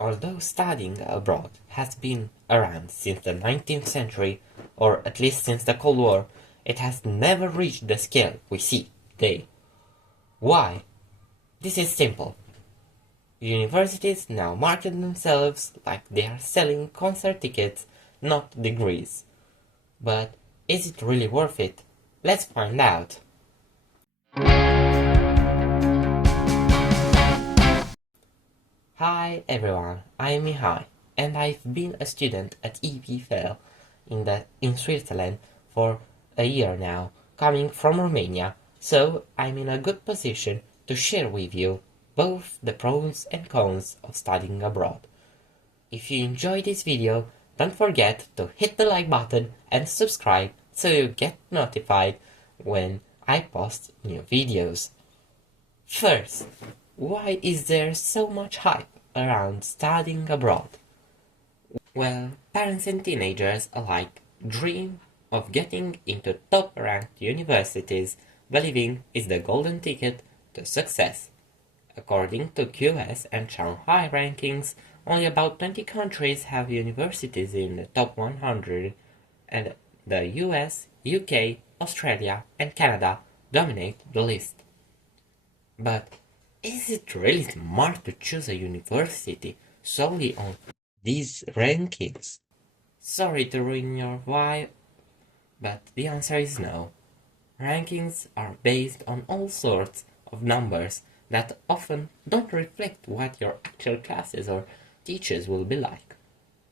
Although studying abroad has been around since the 19th century, or at least since the Cold War, it has never reached the scale we see today. Why? This is simple. Universities now market themselves like they are selling concert tickets, not degrees. But is it really worth it? Let's find out. Hi everyone, I'm Mihai, and I've been a student at EPFL in Switzerland for a year now, coming from Romania, so I'm in a good position to share with you both the pros and cons of studying abroad. If you enjoyed this video, don't forget to hit the like button and subscribe so you get notified when I post new videos. First, why is there so much hype around studying abroad? Well, parents and teenagers alike dream of getting into top-ranked universities, believing it's the golden ticket to success. According to QS and Shanghai rankings, only about 20 countries have universities in the top 100, and the US, UK, Australia, and Canada dominate the list. But is it really smart to choose a university solely on these rankings? Sorry to ruin your vibe, but the answer is no. Rankings are based on all sorts of numbers that often don't reflect what your actual classes or teachers will be like.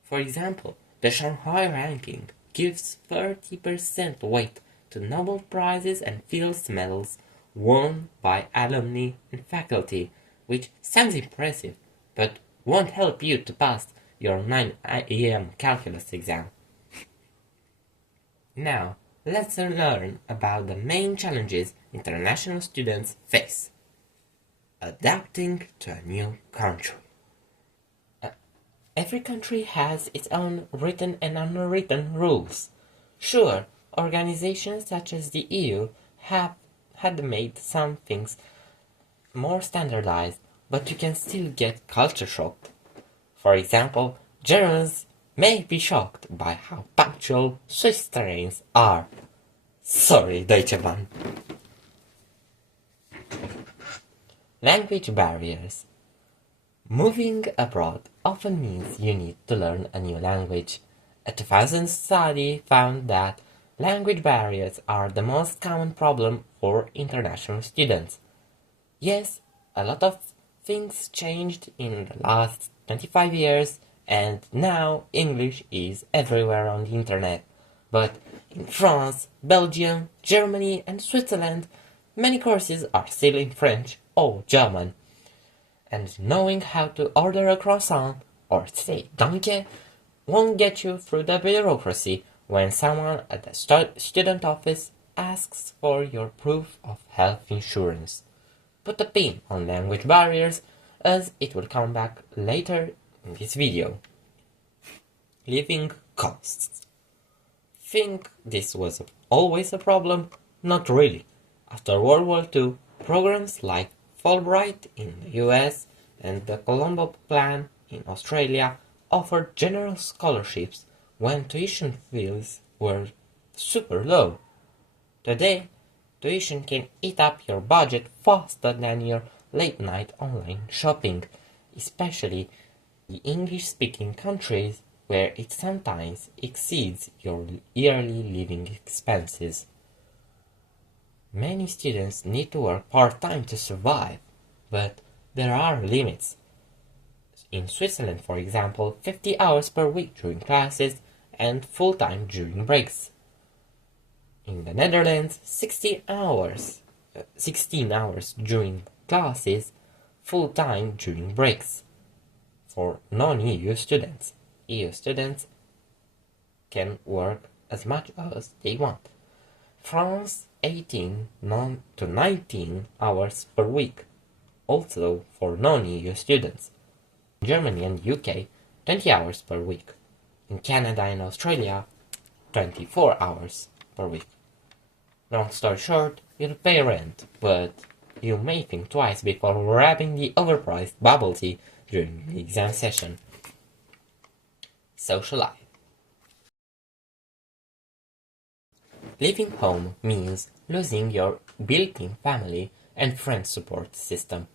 For example, the Shanghai ranking gives 30% weight to Nobel Prizes and Fields Medals won by alumni and faculty, which sounds impressive, but won't help you to pass your 9 AM calculus exam. Now, let's learn about the main challenges international students face. Adapting to a new country. Every country has its own written and unwritten rules. Sure, organizations such as the EU had made some things more standardized, but you can still get culture shocked. For example, Germans may be shocked by how punctual Swiss trains are. Sorry, Deutsche Bahn. Language barriers. Moving abroad often means you need to learn a new language. A 2000 study found that language barriers are the most common problem for international students. Yes, a lot of things changed in the last 25 years, and now English is everywhere on the internet. But in France, Belgium, Germany, and Switzerland, many courses are still in French or German. And knowing how to order a croissant or say danke won't get you through the bureaucracy when someone at the student office asks for your proof of health insurance. Put a pin on language barriers, as it will come back later in this video. Living costs. Think this was always a problem? Not really. After World War II, programs like Fulbright in the US and the Colombo Plan in Australia offered general scholarships when tuition fees were super low. Today, tuition can eat up your budget faster than your late-night online shopping, especially in English-speaking countries where it sometimes exceeds your yearly living expenses. Many students need to work part-time to survive, but there are limits. In Switzerland, for example, 50 hours per week during classes and full-time during breaks. In the Netherlands, 16 hours during classes, full-time during breaks. For non-EU students, EU students can work as much as they want. France, 18 to 19 hours per week, also for non-EU students. In Germany and UK, 20 hours per week. In Canada and Australia, 24 hours per week. Long story short, you'll pay rent, but you may think twice before grabbing the overpriced bubble tea during the exam session. Social life. Leaving home means losing your built-in family and friend support system.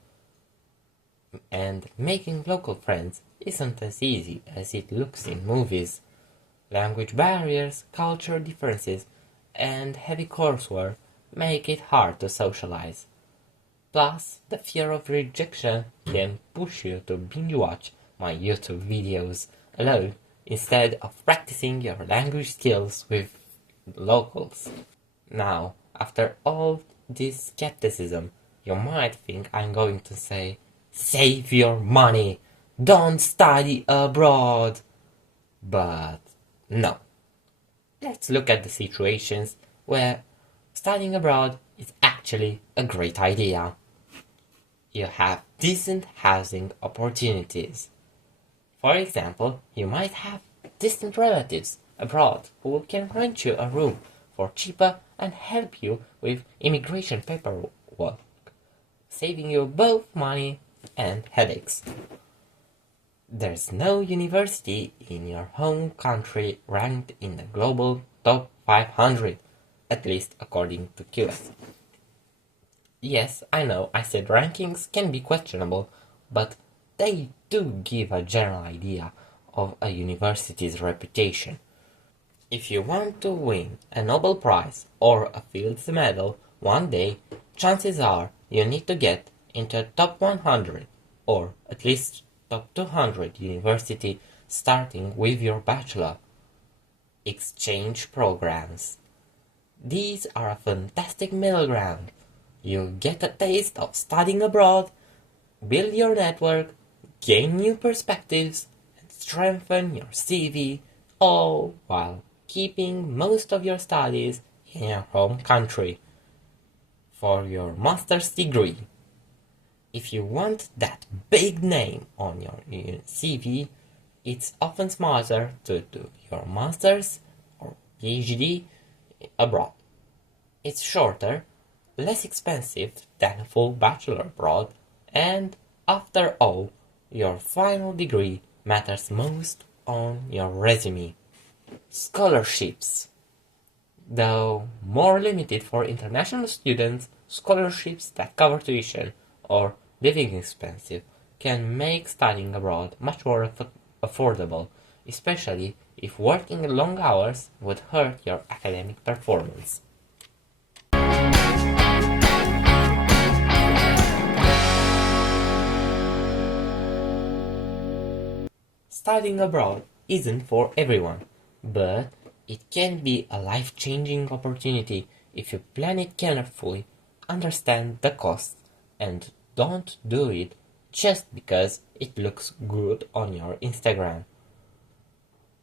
And making local friends isn't as easy as it looks in movies. Language barriers, cultural differences, and heavy coursework make it hard to socialize. Plus, the fear of rejection can push you to binge-watch my YouTube videos alone instead of practicing your language skills with locals. Now, after all this skepticism, you might think I'm going to say, save your money, don't study abroad. But no. Let's look at the situations where studying abroad is actually a great idea. You have decent housing opportunities. For example, you might have distant relatives abroad who can rent you a room for cheaper and help you with immigration paperwork, saving you both money and headaches. There's no university in your home country ranked in the global top 500, at least according to QS. Yes, I know I said rankings can be questionable, but they do give a general idea of a university's reputation. If you want to win a Nobel Prize or a Fields Medal one day, chances are you need to get into top 100 or at least top 200 university starting with your bachelor. Exchange programs. These are a fantastic middle ground. You get a taste of studying abroad, build your network, gain new perspectives, and strengthen your CV, all while keeping most of your studies in your home country. For your master's degree, if you want that big name on your CV, it's often smarter to do your master's or PhD abroad. It's shorter, less expensive than a full bachelor abroad, and after all, your final degree matters most on your resume. Scholarships. Though more limited for international students, scholarships that cover tuition or living expenses can make studying abroad much more affordable, especially if working long hours would hurt your academic performance. Studying abroad isn't for everyone, but it can be a life-changing opportunity if you plan it carefully, understand the costs, and don't do it just because it looks good on your Instagram.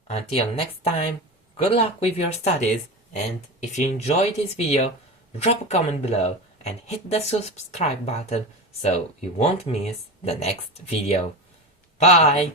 Until next time, good luck with your studies, and if you enjoyed this video, drop a comment below and hit the subscribe button so you won't miss the next video. Bye!